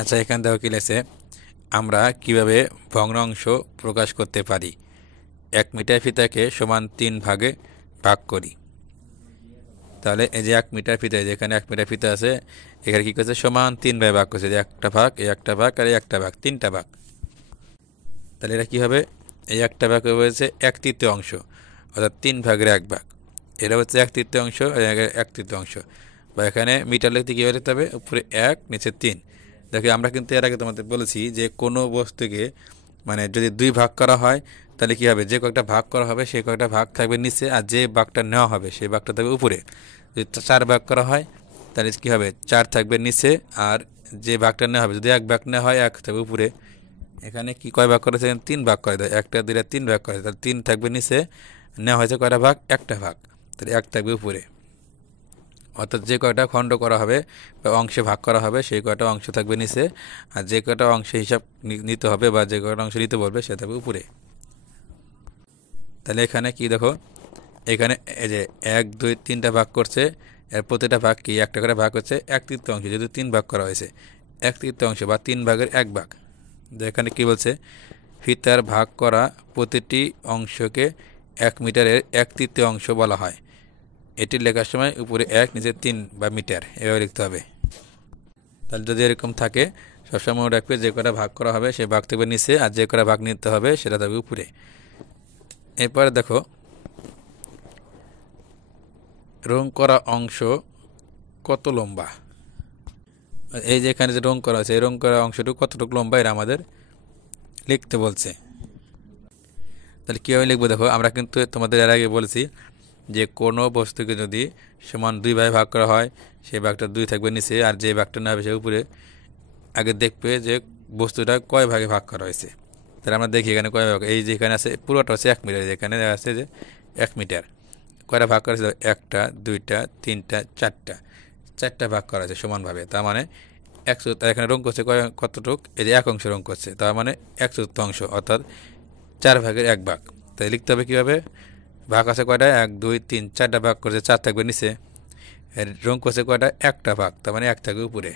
আচ্ছা, এখান থেকে কি লেগেছে, আমরা কিভাবে ভগ্নাংশ প্রকাশ করতে পারি। 1 মিটার ফিতাকে সমান 3 ভাগে ভাগ করি। তাহলে এই যে 1 মিটার ফিতা, যেখানে 1 মিটার ফিতা আছে, এখানে কি করছে, সমান 3 ভাগে ভাগ করছে। যে একটা ভাগ, এই একটা ভাগ, আর এই একটা ভাগ, 3টা ভাগ। তাহলে এটা কি হবে, এই একটা ভাগ হয়েছে 1/3 অর্থাৎ 3/1 ভাগ। এটা হচ্ছে 1/3, আর 1/3। বা এখানে মিটার লিখতে কীভাবে লিখতে হবে, উপরে 1 নিচে 3। দেখো, আমরা কিন্তু এর আগে তোমাদের বলেছি যে কোনো বস্তুকে মানে যদি 2 ভাগ করা হয়, তাহলে কি হবে, যে কয়েকটা ভাগ করা হবে সেই কয়েকটা ভাগ থাকবে নিচে, আর যে ভাগটা নেওয়া হবে সেই ভাগটা থাকবে উপরে। যদি 4 ভাগ করা হয়, তাহলে কি হবে, 4 থাকবে নিচে, আর যে ভাগটা নেওয়া হবে, যদি 1 ভাগ নেওয়া হয়, 1 থাকবে উপরে। এখানে কি কয় ভাগ করেছে, 3 ভাগ করে দেয়, 1টা 2টা 3 ভাগ করে, তাহলে 3 থাকবে নিচে, নেওয়া হয়েছে কয়টা ভাগ, একটা ভাগ, তাহলে 1 থাকবে উপরে। অর্থাৎ যে কয়টা খণ্ড করা হবে বা অংশে ভাগ করা হবে সেই কয়টা অংশ থাকবে নিচে, আর যে কয়টা অংশে হিসাব নিতে হবে বা যে কয়টা অংশ নিতে বলবে সেটা থাকবে উপরে। তাহলে এখানে কি দেখো, এখানে এই যে 1 2 3টা ভাগ করছে, এর প্রতিটা ভাগ কি একটা করে ভাগ হচ্ছে 1/3, যেহেতু 3 ভাগ করা হয়েছে, 1/3 বা 3/1 ভাগ। এখানে কি বলছে, ফিতার ভাগ করা প্রতিটি অংশকে 1 মিটারের 1/3 বলা হয়। এটি লেখার সময় উপরে 1 নিচে 3 বা মিটার এভাবে লিখতে হবে। তাহলে যদি এরকম থাকে, সবসময় মনে রাখবে যে কটা ভাগ করা হবে সে ভাগ থাকবে নিচে, আর যে কটা ভাগ নিতে হবে সেটা থাকবে উপরে। এরপরে দেখো, রং করা অংশ কত লম্বা। এই যে এখানে যে রং করা আছে, এই রং করা অংশটুকু কতটুকু লম্বা এটা আমাদের লিখতে বলছে। তাহলে কীভাবে লিখবো, দেখো আমরা কিন্তু তোমাদের এর আগে বলেছি যে কোনো বস্তুকে যদি সমান 2 ভাগে ভাগ করা হয়, সেই ভাগটা 2 থাকবে নিচে, আর যে ভাগটা না হবে সে উপরে। আগে দেখবে যে বস্তুটা কয় ভাগে ভাগ করা হয়েছে। তাহলে আমরা দেখি এখানে কয় ভাগ, এই যে এখানে আছে পুরোটা হচ্ছে 1 মিটার, যেখানে আছে যে 1 মিটার, কয়টা ভাগ করা হয়েছে, 1টা 2টা 3টা 4টা, 4টা ভাগ করা হয়েছে সমানভাবে। তার মানে 1/4। এখানে রং করছে কতটুক, এই যে 1 অংশ রং করছে, তার মানে 1/4, অর্থাৎ 4/1 ভাগ। তাই লিখতে হবে কীভাবে, ভাগ আছে কয়টা, 1 2 3 4টা ভাগ করছে, 4 থাকবে নিচে, এর রং করছে কয়টা, একটা ভাগ, তার মানে 1 থাকবে উপরে।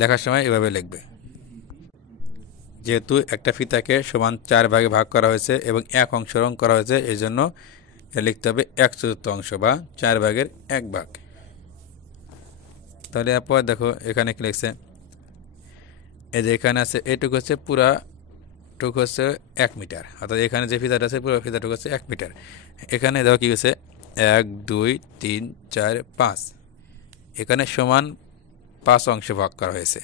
লেখার সময় এভাবে লিখবে। যেহেতু একটা ফিতাকে সমান 4 ভাগে ভাগ করা হয়েছে এবং 1 অংশ রং করা হয়েছে, এই জন্য লিখতে হবে 1/4 বা 4/1 ভাগ। তাহলে এরপর দেখো এখানে কি লিখছে, এই যে এখানে আছে এইটুকু হচ্ছে পুরা টুক হচ্ছে 1 মিটার, অর্থাৎ এখানে যে ফিতাটা আছে পুরো ফিতাটুকু হচ্ছে 1 মিটার। এখানে দেখো কি হচ্ছে, 1 2 3 4 5, এখানে সমান 5 অংশ ভাগ করা হয়েছে।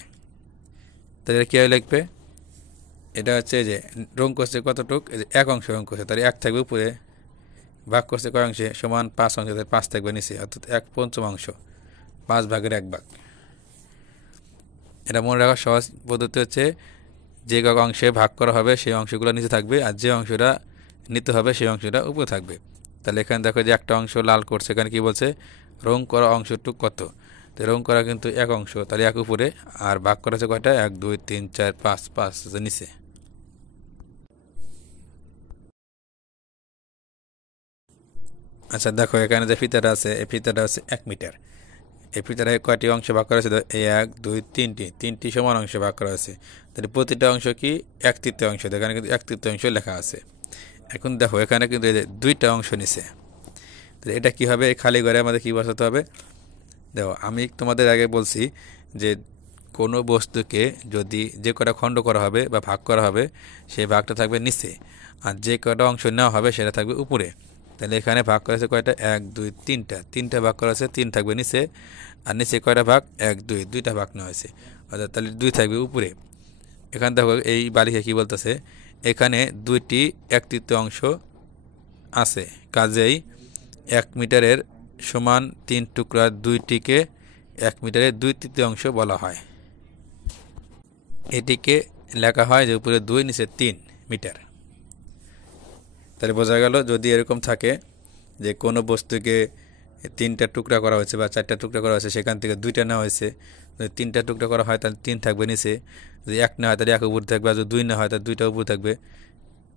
তাহলে কীভাবে লিখবে, এটা হচ্ছে যে রং করছে কতটুক, এই যে 1 অংশ রং করছে, তাহলে 1 থাকবে উপরে, ভাগ করছে কয় অংশে, সমান 5 অংশ, তাহলে 5 থাকবে নিচে, অর্থাৎ 1/5, 5/1 ভাগ। এটা মনে রাখার সহজ পদ্ধতি হচ্ছে, যে কয়েক অংশে ভাগ করা হবে সেই অংশগুলো নিচে থাকবে, আর যে অংশটা নিতে হবে সেই অংশটা উপরে থাকবে। তাহলে এখানে দেখো যে একটা অংশ লাল করছে, এখানে কি বলছে, রং করা অংশটুক কত, তো রং করা কিন্তু 1 অংশ, তাহলে 1 উপরে, আর ভাগ করা আছে কয়টা, 1 2 3 4 5, 5 নিচে। আচ্ছা দেখো, এখানে যে ফিতাটা আছে এই ফিতাটা হচ্ছে 1 মিটার। এই ফিতাটা কয়টি অংশে ভাগ করা হয়েছে, এই 1 2 3টি সমান অংশে ভাগ করা হয়েছে। তাহলে প্রতিটা অংশ কি 1/3, এখানে কিন্তু 1/3 লেখা আছে। এখন দেখো এখানে কিন্তু এই যে 2টা অংশ নিছে, তাহলে এটা কি হবে, খালি ঘরে আমাদের কি বসাতে হবে। দেখো আমি তোমাদের আগে বলছি যে কোনো বস্তুকে যদি যে কটা খণ্ড করা হবে বা ভাগ করা হবে সেই ভাগটা থাকবে নিচে, আর যে কটা অংশ নেওয়া হবে সেটা থাকবে উপরে। তাহলে এখানে ভাগ করা আছে কয়টা, 1 2 3টা ভাগ করা আছে, 3 থাকবে নিচে, আর নিচে কয়টা ভাগ, 1 2, 2টা ভাগ নেওয়া হয়েছে, অর্থাৎ তাহলে 2 থাকবে উপরে। এখানে দেখো এই বালিকা কি বলতেছে, এখানে 2টি 1/3 আছে, কাজেই 1 মিটারের সমান 3 টুকরা 2টিকে 1 মিটারের 2/3 বলা হয়। এটিকে লেখা হয় যে উপরে 2 নিচে 3 মিটার। তাহলে বোঝা গেল, যদি এরকম থাকে যে কোনো বস্তুকে 3টা টুকরা করা হয়েছে বা 4টা টুকরা করা হয়েছে, সেখান থেকে 2টা নেওয়া হয়েছে, যদি 3টা টুকরা করা হয় তাহলে 3 থাকবে নিচে, যদি 1 না হয় তাহলে 1 উপরে থাকবে, আর যদি 2 না হয় তাহলে 2টা উপরে থাকবে।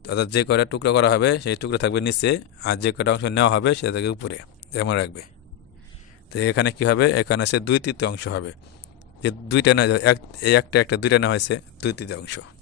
অর্থাৎ যে কটা টুকরা করা হবে সেই টুকরা থাকবে নিচে, আর যে কটা অংশ নেওয়া হবে সেটা থাকবে উপরে, এমন রাখবে। তো এখানে কি হবে, এখানে আছে 2/3 হবে, যে দুইটা না, এই একটা একটা দুইটা না হয়েছে 2/3